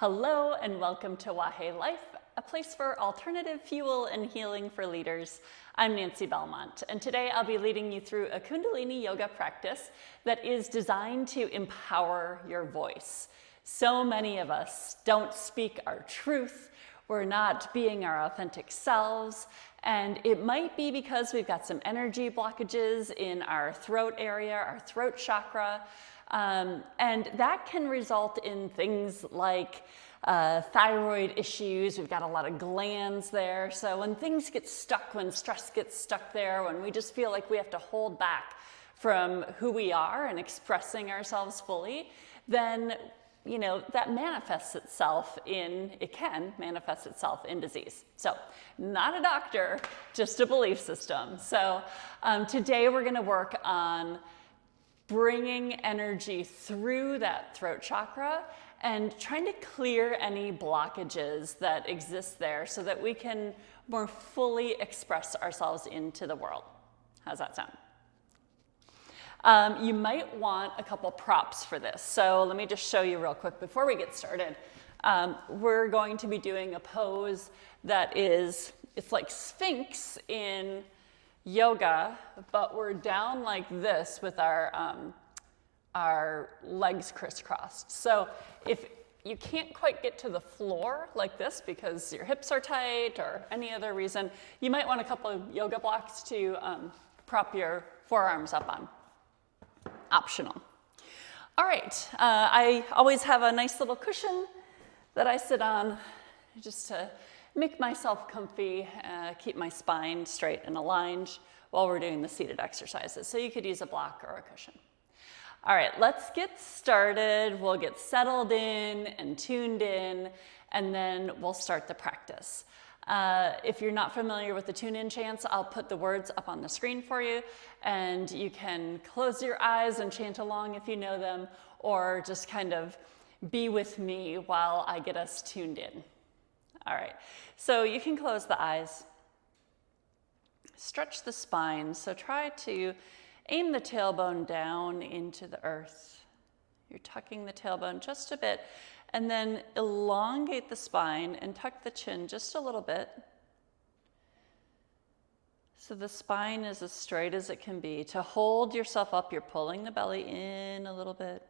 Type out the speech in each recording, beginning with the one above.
Hello and welcome to Wahe Life, a place for alternative fuel and healing for leaders. I'm Nancy Belmont, and today I'll be leading you through a Kundalini yoga practice that is designed to empower your voice. So many of us don't speak our truth, we're not being our authentic selves, and it might be because we've got some energy blockages in our throat area, our throat chakra, and that can result in things like thyroid issues. We've got a lot of glands there. So when things get stuck, when stress gets stuck there, when we just feel like we have to hold back from who we are and expressing ourselves fully, then that manifests itself it can manifest itself in disease. So not a doctor, just a belief system. So today we're going to work on bringing energy through that throat chakra and trying to clear any blockages that exist there so that we can more fully express ourselves into the world. How's that sound? You might want a couple props for this. So let me just show you real quick before we get started. We're going to be doing a pose that it's like Sphinx in yoga, but we're down like this with our legs crisscrossed. So if you can't quite get to the floor like this because your hips are tight or any other reason, you might want a couple of yoga blocks to prop your forearms up on. Optional. All right, I always have a nice little cushion that I sit on just to make myself comfy, keep my spine straight and aligned while we're doing the seated exercises. So you could use a block or a cushion. All right, let's get started. We'll get settled in and tuned in, and then we'll start the practice. If you're not familiar with the tune-in chants, I'll put the words up on the screen for you, and you can close your eyes and chant along if you know them, or just kind of be with me while I get us tuned in. All right, so you can close the eyes. Stretch the spine, so try to aim the tailbone down into the earth. You're tucking the tailbone just a bit, and then elongate the spine and tuck the chin just a little bit. So the spine is as straight as it can be. To hold yourself up, you're pulling the belly in a little bit.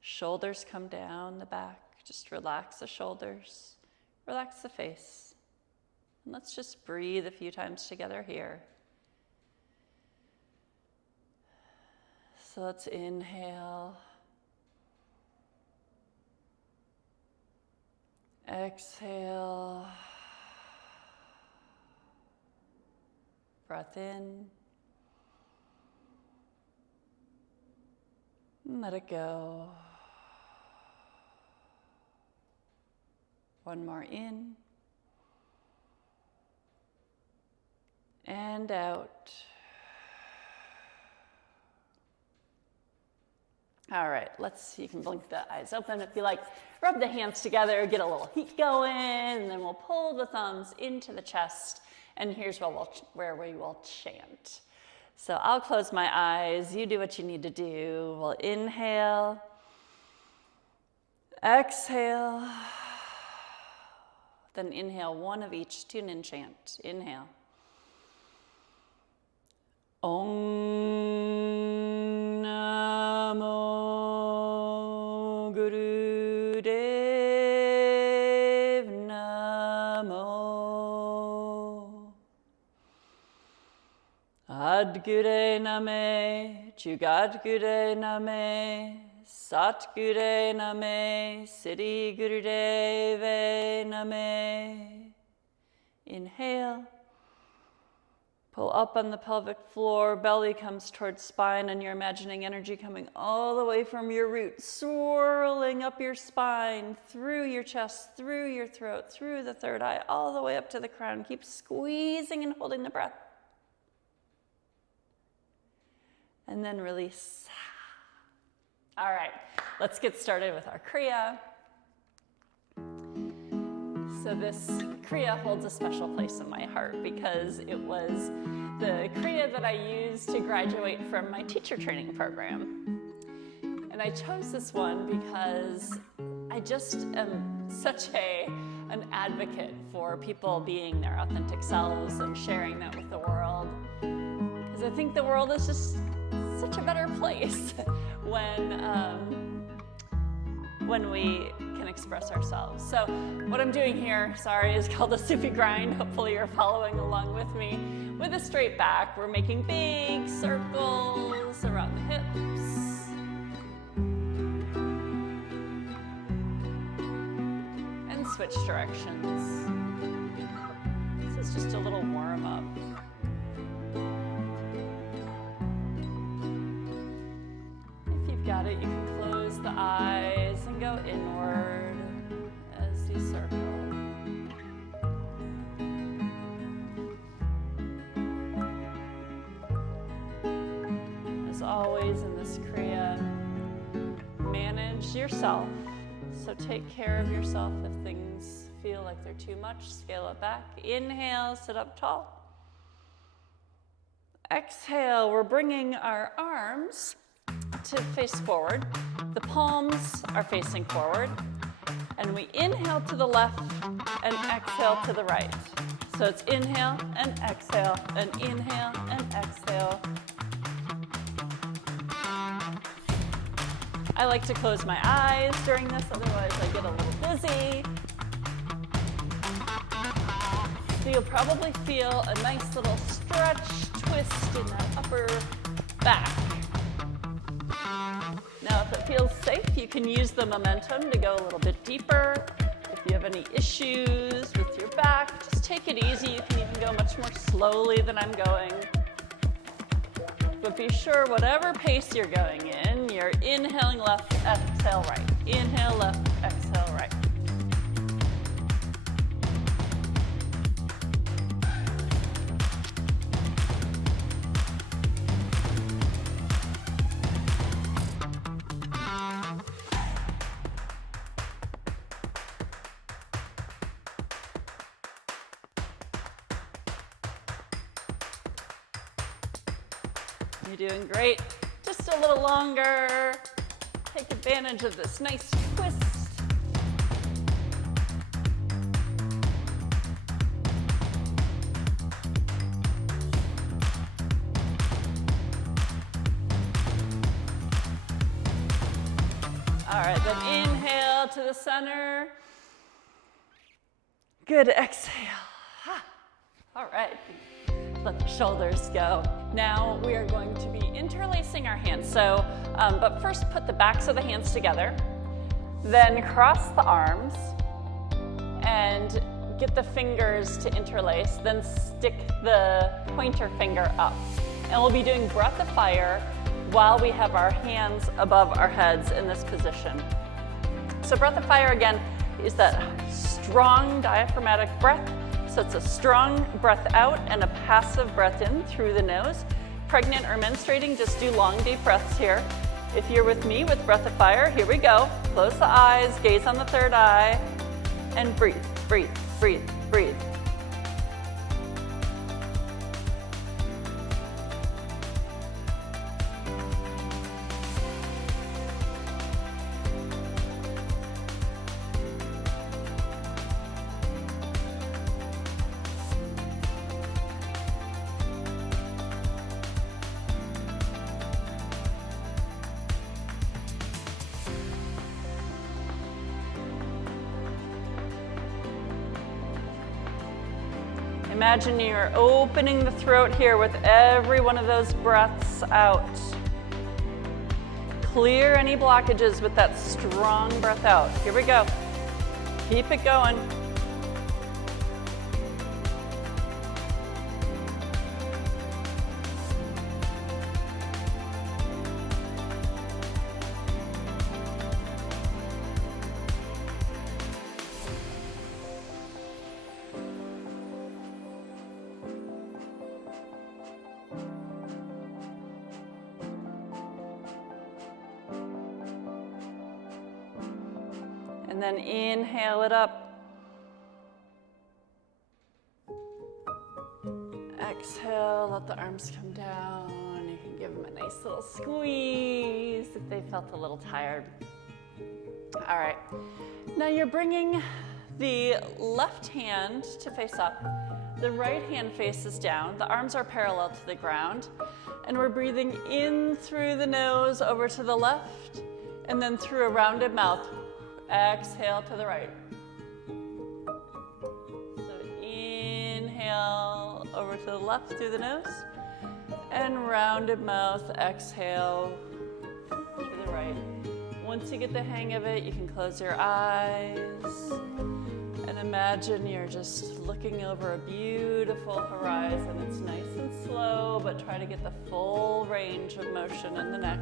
Shoulders come down the back. Just relax the shoulders. Relax the face. And let's just breathe a few times together here. So let's inhale. Exhale. Breath in. And let it go. One more in. And out. All right, you can blink the eyes open if you like. Rub the hands together, get a little heat going, and then we'll pull the thumbs into the chest, and here's where we will chant. So I'll close my eyes, you do what you need to do. We'll inhale, exhale, then inhale one of each tune-in chant. Inhale. Om Namo Gurudev Namo Adgure Name Jugadgure Name Satgure Name Siddhi Gurudeve Name. Inhale. Pull up on the pelvic floor, belly comes towards spine, and you're imagining energy coming all the way from your root, swirling up your spine, through your chest, through your throat, through the third eye, all the way up to the crown. Keep squeezing and holding the breath. And then release. All right, let's get started with our Kriya. So this Kriya holds a special place in my heart because it was the Kriya that I used to graduate from my teacher training program. And I chose this one because I just am such an advocate for people being their authentic selves and sharing that with the world. Because I think the world is just such a better place when we can express ourselves. So what I'm doing here, sorry, is called a soupy grind. Hopefully you're following along with me. With a straight back, we're making big circles around the hips. And switch directions. This is just a little warm up. If you've got it, you can close the eyes and go inward as you circle. As always in this Kriya, manage yourself. So take care of yourself if things feel like they're too much. Scale it back. Inhale, sit up tall. Exhale, we're bringing our arms to face forward. The palms are facing forward. And we inhale to the left and exhale to the right. So it's inhale and exhale and inhale and exhale. I like to close my eyes during this, otherwise I get a little dizzy. So you'll probably feel a nice little stretch, twist in that upper back. Now, if it feels safe, you can use the momentum to go a little bit deeper. If you have any issues with your back, just take it easy. You can even go much more slowly than I'm going. But be sure whatever pace you're going in, you're inhaling left, exhale right. Inhale left, exhale right. You're doing great. Just a little longer. Take advantage of this nice twist. All right, then inhale to the center. Good, exhale. All right. Let the shoulders go. Now we are going to be interlacing our hands. So, but first put the backs of the hands together, then cross the arms and get the fingers to interlace, then stick the pointer finger up. And we'll be doing breath of fire while we have our hands above our heads in this position. So breath of fire again is that strong diaphragmatic breath. So it's a strong breath out and a passive breath in through the nose. Pregnant or menstruating, just do long, deep breaths here. If you're with me with breath of fire, here we go. Close the eyes, gaze on the third eye, and breathe, breathe, breathe, breathe. Imagine you're opening the throat here with every one of those breaths out. Clear any blockages with that strong breath out. Here we go. Keep it going. And then inhale it up. Exhale, let the arms come down. You can give them a nice little squeeze if they felt a little tired. All right. Now you're bringing the left hand to face up. The right hand faces down. The arms are parallel to the ground. And we're breathing in through the nose over to the left, and then through a rounded mouth. Exhale to the right. So inhale over to the left through the nose, and rounded mouth, exhale to the right. Once you get the hang of it, you can close your eyes and imagine you're just looking over a beautiful horizon. It's nice and slow, but try to get the full range of motion in the neck.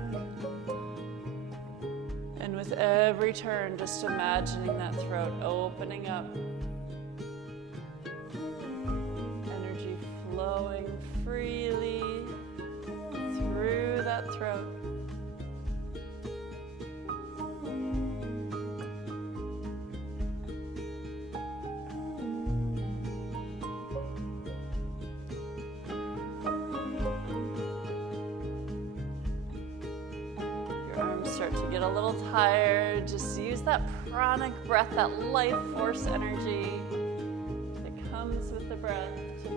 And with every turn, just imagining that throat opening up. Energy flowing freely through that throat. Start to get a little tired, just use that pranic breath, that life force energy that comes with the breath to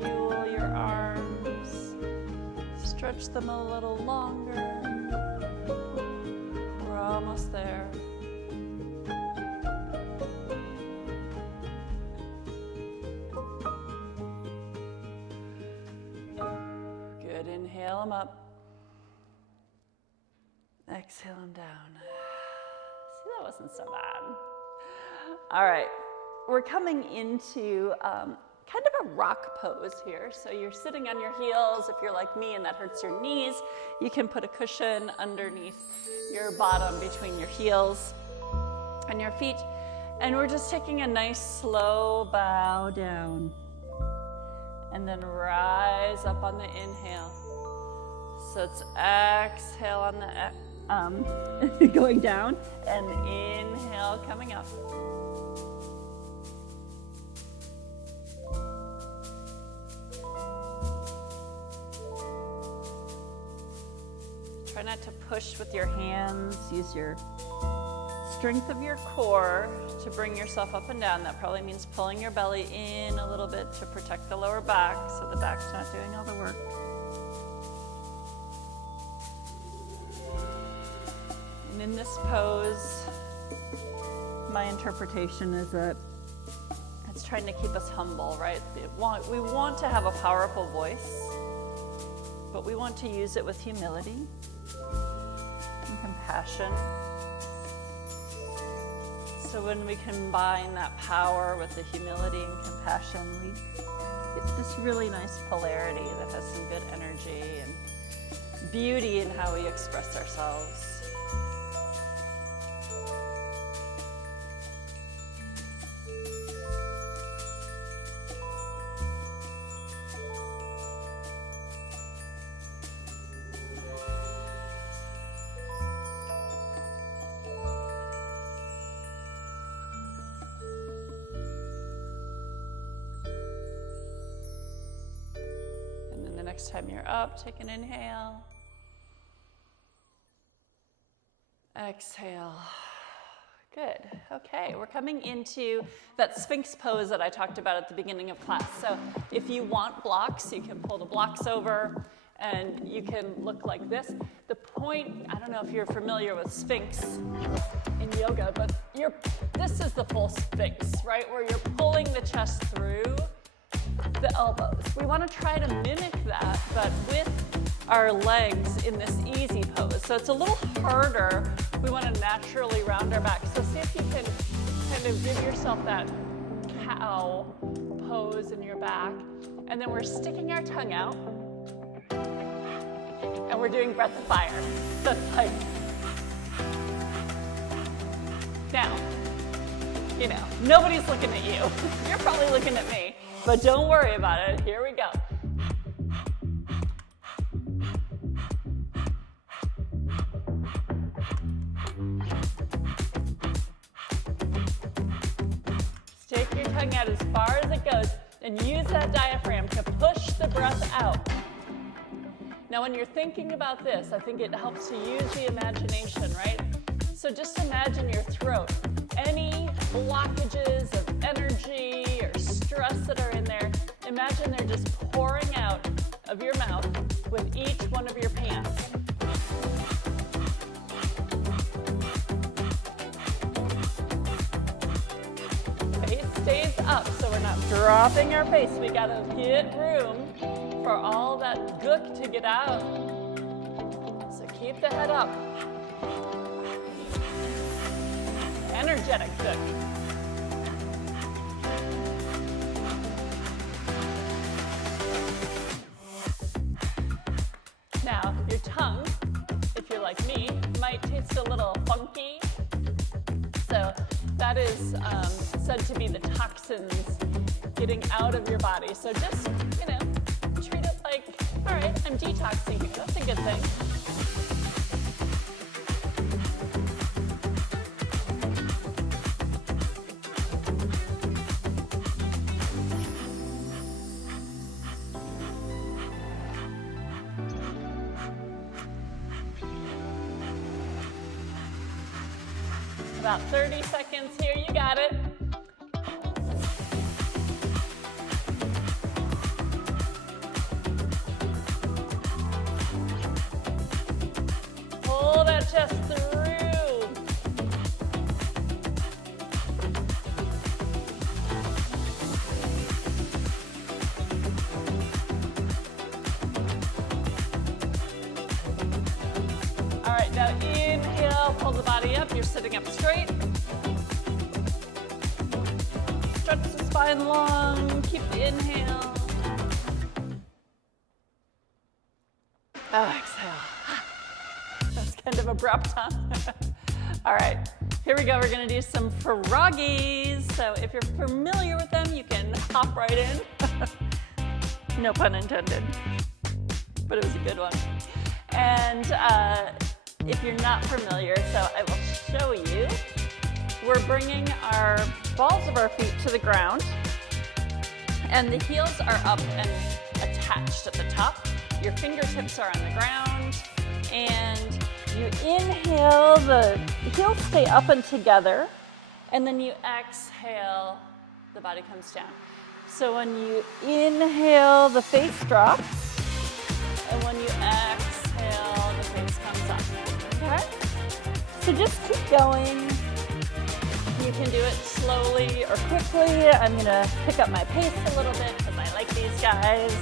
fuel your arms. Stretch them a little longer. We're almost there. Good, inhale them up. Exhale them down. See, that wasn't so bad. All right, we're coming into kind of a rock pose here. So you're sitting on your heels. If you're like me and that hurts your knees, you can put a cushion underneath your bottom between your heels and your feet. And we're just taking a nice slow bow down. And then rise up on the inhale. So it's exhale on the going down, and inhale coming up. Try not to push with your hands. Use your strength of your core to bring yourself up and down. That probably means pulling your belly in a little bit to protect the lower back so the back's not doing all the work. And in this pose, my interpretation is that it's trying to keep us humble, right? We want to have a powerful voice, but we want to use it with humility and compassion. So when we combine that power with the humility and compassion, we get this really nice polarity that has some good energy and beauty in how we express ourselves. Next time you're up, take an inhale. Exhale. Good. Okay, we're coming into that Sphinx pose that I talked about at the beginning of class. So if you want blocks, you can pull the blocks over and you can look like this. The point, I don't know if you're familiar with Sphinx in yoga, but this is the full Sphinx, right? Where you're pulling the chest through the elbows. We want to try to mimic that, but with our legs in this easy pose. So it's a little harder. We want to naturally round our back. So see if you can kind of give yourself that cow pose in your back. And then we're sticking our tongue out. And we're doing breath of fire. So it's like, now, nobody's looking at you. You're probably looking at me. But don't worry about it. Here we go. Stick your tongue out as far as it goes and use that diaphragm to push the breath out. Now, when you're thinking about this, I think it helps to use the imagination, right? So just imagine your throat. Any blockages of energy or stress that are in there, imagine they're just pouring out of your mouth with each one of your pants. Face stays up, so we're not dropping our face. We gotta get room for all that gook to get out. So keep the head up. Energetic gook. Now, your tongue, if you're like me, might taste a little funky. So that is said to be the toxins getting out of your body. So just, treat it like, all right, I'm detoxing here. That's a good thing. About 30 seconds here, you got it. Pull that chest through. All right, now inhale, pull the body up. You're sitting up straight. Stretch the spine long. Keep the inhale. Exhale. That's kind of abrupt, huh? All right, here we go. We're going to do some froggies. So if you're familiar with them, you can hop right in. No pun intended, but it was a good one. And if you're not familiar, so I will show you. We're bringing our balls of our feet to the ground, and the heels are up and attached at the top. Your fingertips are on the ground, and you inhale, the heels stay up and together, and then you exhale, the body comes down. So when you inhale, the face drops, and when you exhale, the face comes up. Okay? So just keep going. You can do it slowly or quickly. I'm gonna pick up my pace a little bit because I like these guys.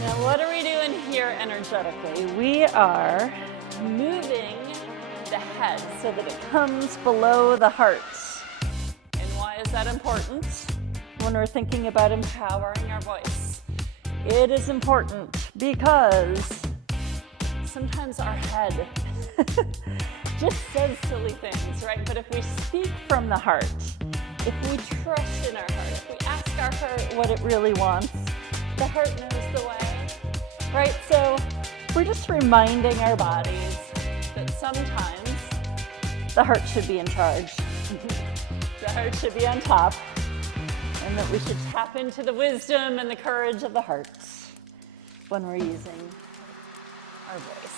Now what are we doing here energetically? We are moving the head so that it comes below the heart. And why is that important when we're thinking about empowering our voice? It is important because sometimes our head just says silly things, right? But if we speak from the heart, if we trust in our heart, if we ask our heart what it really wants, the heart knows the way, right? So we're just reminding our bodies that sometimes the heart should be in charge. The heart should be on top, and that we should tap into the wisdom and the courage of the heart when we're using our voice.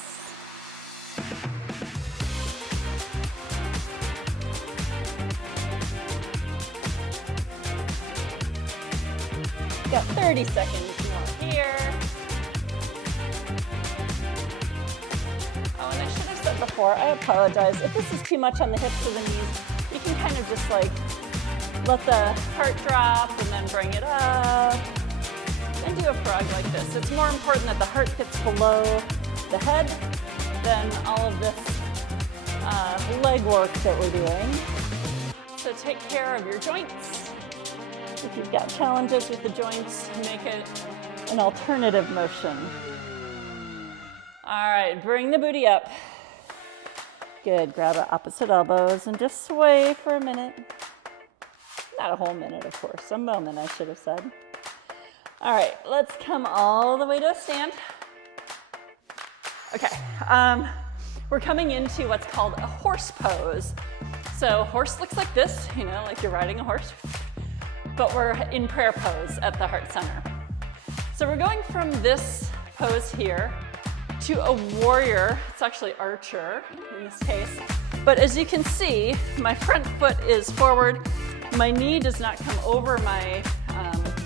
Got 30 seconds more here. Oh, and I should have said before, I apologize. If this is too much on the hips or the knees, you can kind of just like let the heart drop and then bring it up. And do a frog like this. It's more important that the heart gets below the head than all of this leg work that we're doing. So take care of your joints. If you've got challenges with the joints, make it an alternative motion. All right, bring the booty up. Good, grab our opposite elbows and just sway for a minute. Not a whole minute, of course, a moment I should have said. All right, let's come all the way to a stand. Okay, we're coming into what's called a horse pose. So horse looks like this, like you're riding a horse. But we're in prayer pose at the heart center. So we're going from this pose here to a warrior. It's actually archer in this case. But as you can see, my front foot is forward. My knee does not come over my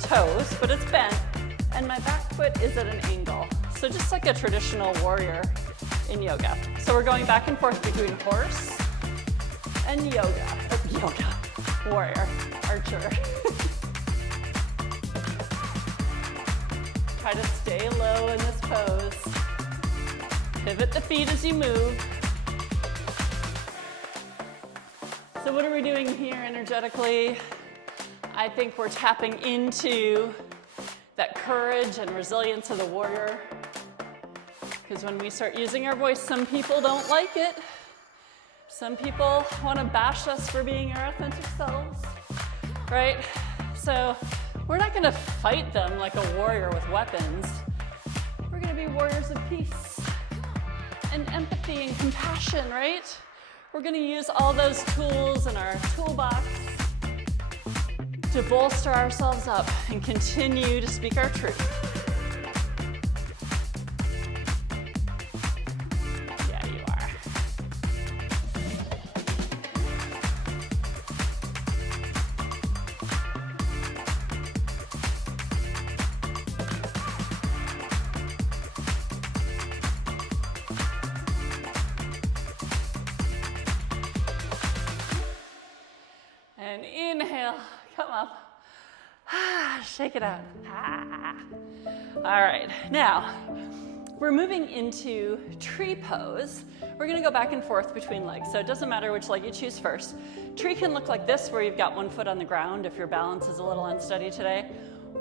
toes, but it's bent. And my back foot is at an angle. So just like a traditional warrior in yoga. So we're going back and forth between horse and warrior, archer. Try to stay low in this pose. Pivot the feet as you move. So what are we doing here energetically? I think we're tapping into that courage and resilience of the warrior. Because when we start using our voice, some people don't like it. Some people want to bash us for being our authentic selves, right? So we're not going to fight them like a warrior with weapons. We're going to be warriors of peace and empathy and compassion, right? We're going to use all those tools in our toolbox to bolster ourselves up and continue to speak our truth. Yeah, you are. And inhale, come up. Shake it out. All right, now we're moving into tree pose. We're gonna go back and forth between legs, so it doesn't matter which leg you choose first. Tree can look like this, where you've got one foot on the ground if your balance is a little unsteady today,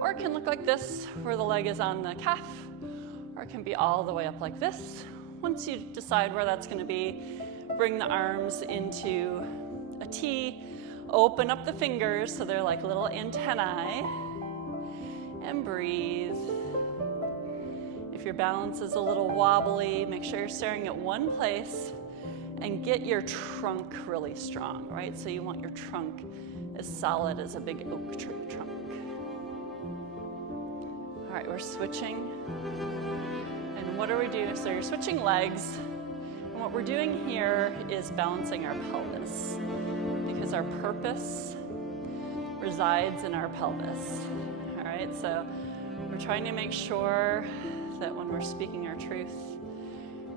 or it can look like this, where the leg is on the calf, or it can be all the way up like this. Once you decide where that's gonna be, bring the arms into a T. Open up the fingers so they're like little antennae, and breathe. If your balance is a little wobbly, make sure you're staring at one place and get your trunk really strong, right? So you want your trunk as solid as a big oak tree trunk. All right, we're switching. And what are we doing? So you're switching legs. And what we're doing here is balancing our pelvis, because our purpose resides in our pelvis. All right, so we're trying to make sure that when we're speaking our truth,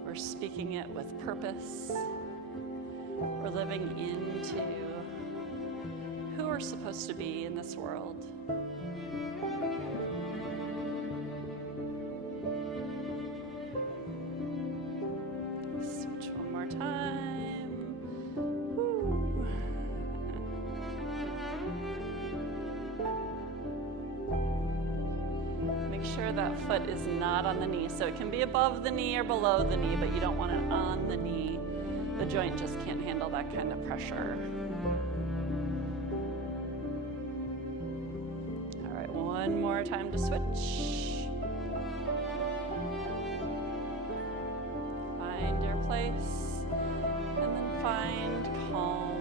we're speaking it with purpose. We're living into who we're supposed to be in this world. Switch one more time. Sure that foot is not on the knee. So it can be above the knee or below the knee, but you don't want it on the knee. The joint just can't handle that kind of pressure. All right, one more time to switch. Find your place, and then find calm.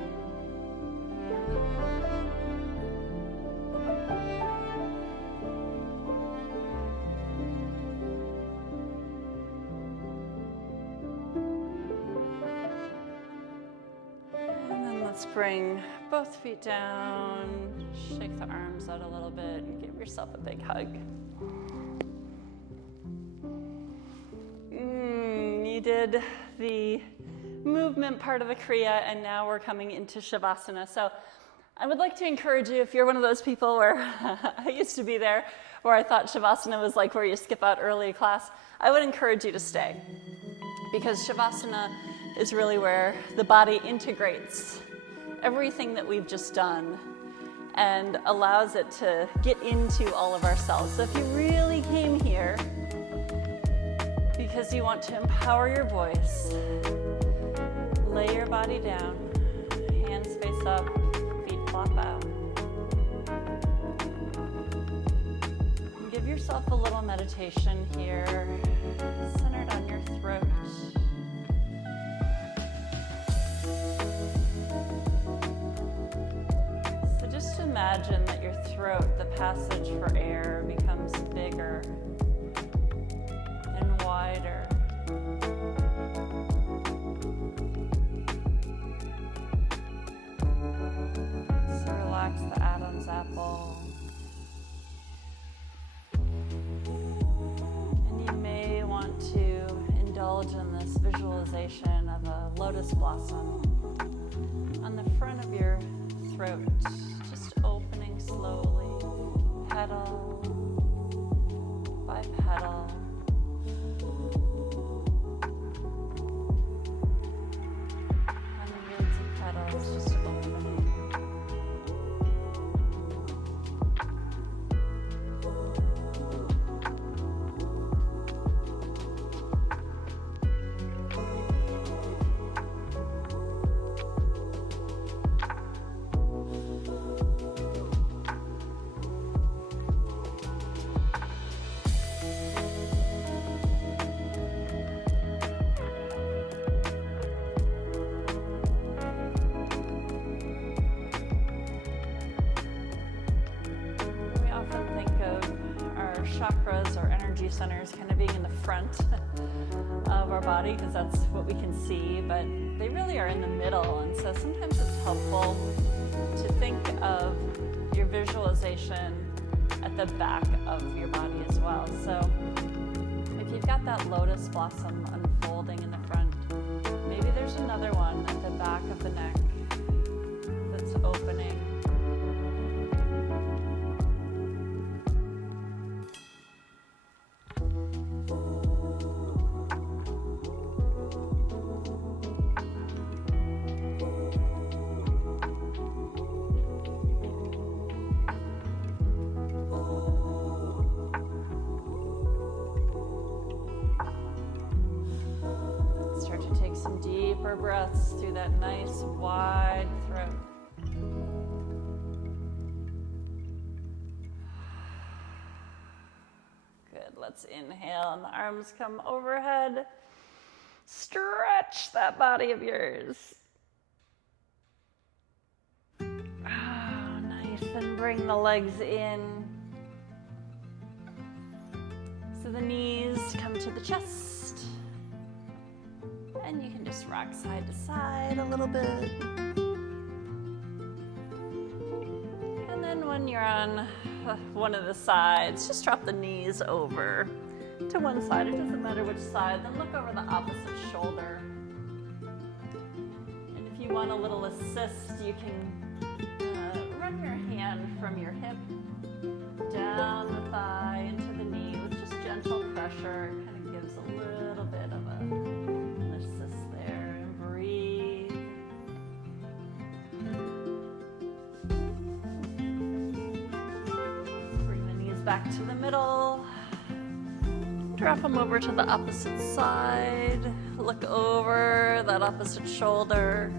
Let's bring both feet down, shake the arms out a little bit, and give yourself a big hug. You did the movement part of the Kriya, and now we're coming into Shavasana. So I would like to encourage you, if you're one of those people where I used to be there, where I thought Shavasana was like where you skip out early class, I would encourage you to stay, because Shavasana is really where the body integrates everything that we've just done and allows it to get into all of our cells. So if you really came here because you want to empower your voice, lay your body down, hands face up, feet flop out. And give yourself a little meditation here, centered on your throat. Just imagine that your throat, the passage for air, becomes bigger and wider. apple. And you may want to indulge in this visualization of a lotus blossom on the front of your throat, just opening slowly, petal by petal. Hundreds of petals just opening. Chakras or energy centers kind of being in the front of our body because that's what we can see, but they really are in the middle, and so sometimes it's helpful to think of your visualization at the back of your body as well. So if you've got that lotus blossom unfolding in the front, maybe there's another one at the back of the neck that's opening. Some deeper breaths through that nice wide throat. Good, let's inhale and the arms come overhead. Stretch that body of yours. Oh, nice, and bring the legs in. So the knees come to the chest. And you can just rock side to side a little bit. And then when you're on one of the sides, just drop the knees over to one side. It doesn't matter which side. Then look over the opposite shoulder. And if you want a little assist, you can run your hand from your hip down the thigh into the knee with just gentle pressure. It kind of gives a little bit of a back to the middle. Drop them over to the opposite side. Look over that opposite shoulder.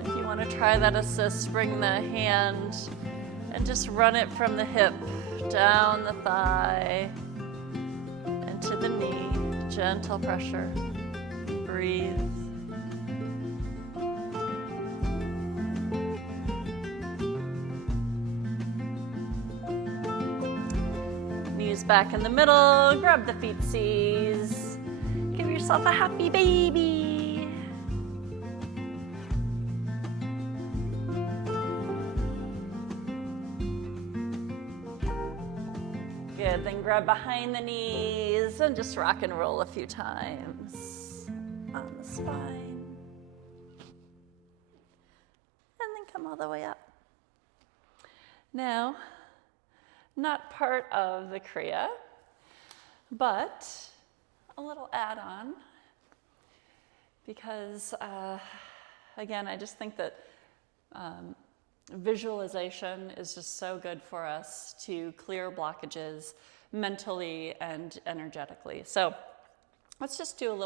If you want to try that assist, bring the hand and just run it from the hip down the thigh and to the knee. Gentle pressure. Breathe. Back in the middle, grab the feetsies, give yourself a happy baby. Good, then grab behind the knees and just rock and roll a few times on the spine. And then come all the way up. Now, not part of the Kriya, but a little add-on because, again, I just think that visualization is just so good for us to clear blockages mentally and energetically. So let's just do a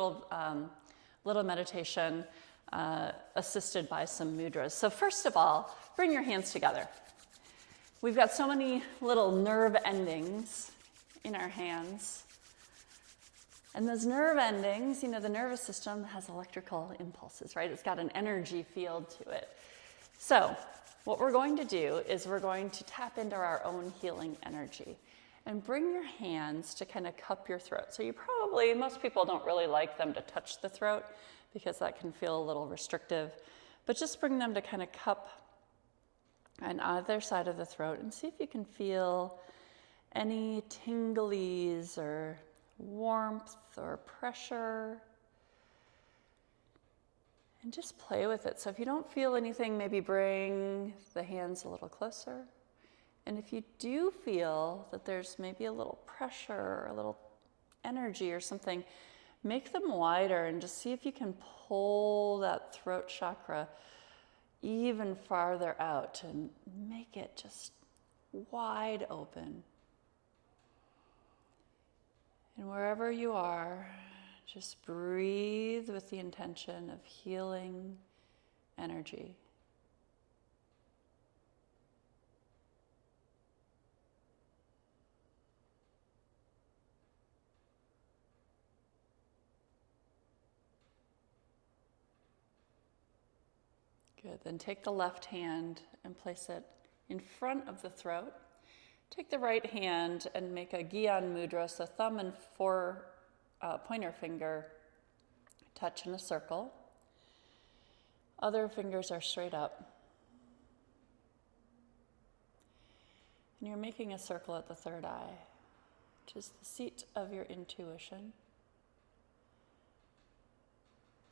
little meditation assisted by some mudras. So first of all, bring your hands together. We've got so many little nerve endings in our hands. And those nerve endings, you know, the nervous system has electrical impulses, right? It's got an energy field to it. So what we're going to do is we're going to tap into our own healing energy and bring your hands to kind of cup your throat. So most people don't really like them to touch the throat because that can feel a little restrictive, but just bring them to kind of cup and other side of the throat, and see if you can feel any tinglies or warmth or pressure. And just play with it. So if you don't feel anything, maybe bring the hands a little closer. And if you do feel that there's maybe a little pressure or a little energy or something, make them wider and just see if you can pull that throat chakra even farther out and make it just wide open. And wherever you are, just breathe with the intention of healing energy. Good. Then take the left hand and place it in front of the throat. Take the right hand and make a Gyan mudra, so thumb and pointer finger touch in a circle. Other fingers are straight up. And you're making a circle at the third eye, which is the seat of your intuition.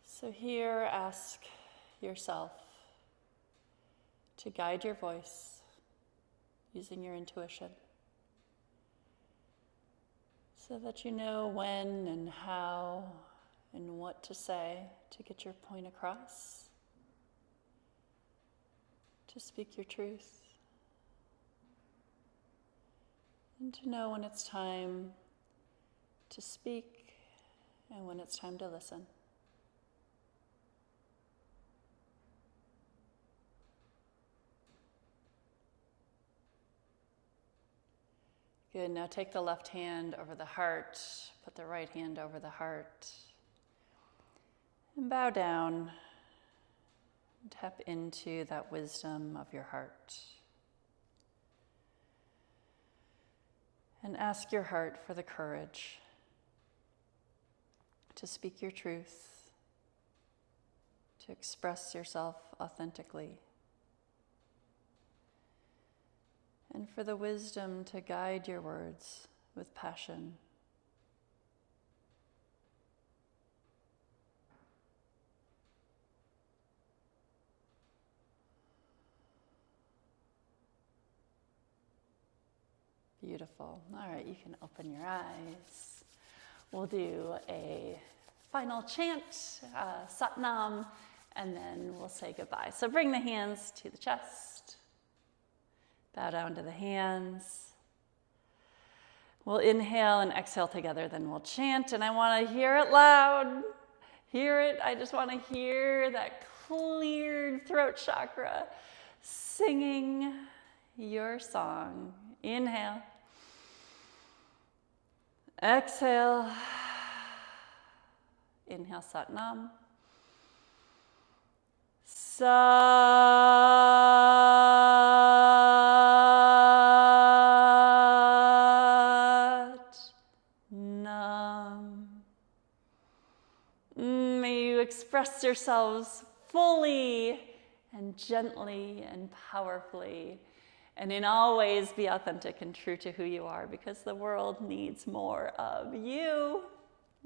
So here, ask yourself to guide your voice using your intuition, so that you know when and how and what to say to get your point across, to speak your truth, and to know when it's time to speak and when it's time to listen. Good, now take the left hand over the heart, put the right hand over the heart, and bow down, and tap into that wisdom of your heart. And ask your heart for the courage to speak your truth, to express yourself authentically, and for the wisdom to guide your words with passion. Beautiful. All right, you can open your eyes. We'll do a final chant, Satnam, and then we'll say goodbye. So bring the hands to the chest. Bow down to the hands. We'll inhale and exhale together, then we'll chant, and I want to hear it loud. Hear it. I just want to hear that cleared throat chakra singing your song. Inhale. Exhale. Inhale, Satnam. May you express yourselves fully and gently and powerfully, and in all ways be authentic and true to who you are, because the world needs more of you.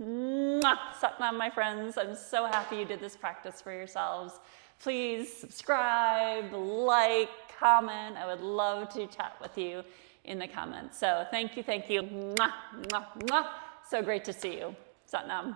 Mwah! Satnam, my friends. I'm so happy you did this practice for yourselves. Please subscribe, like, comment. I would love to chat with you in the comments. So thank you, thank you. Mwah, mwah, mwah. So great to see you. Satnam.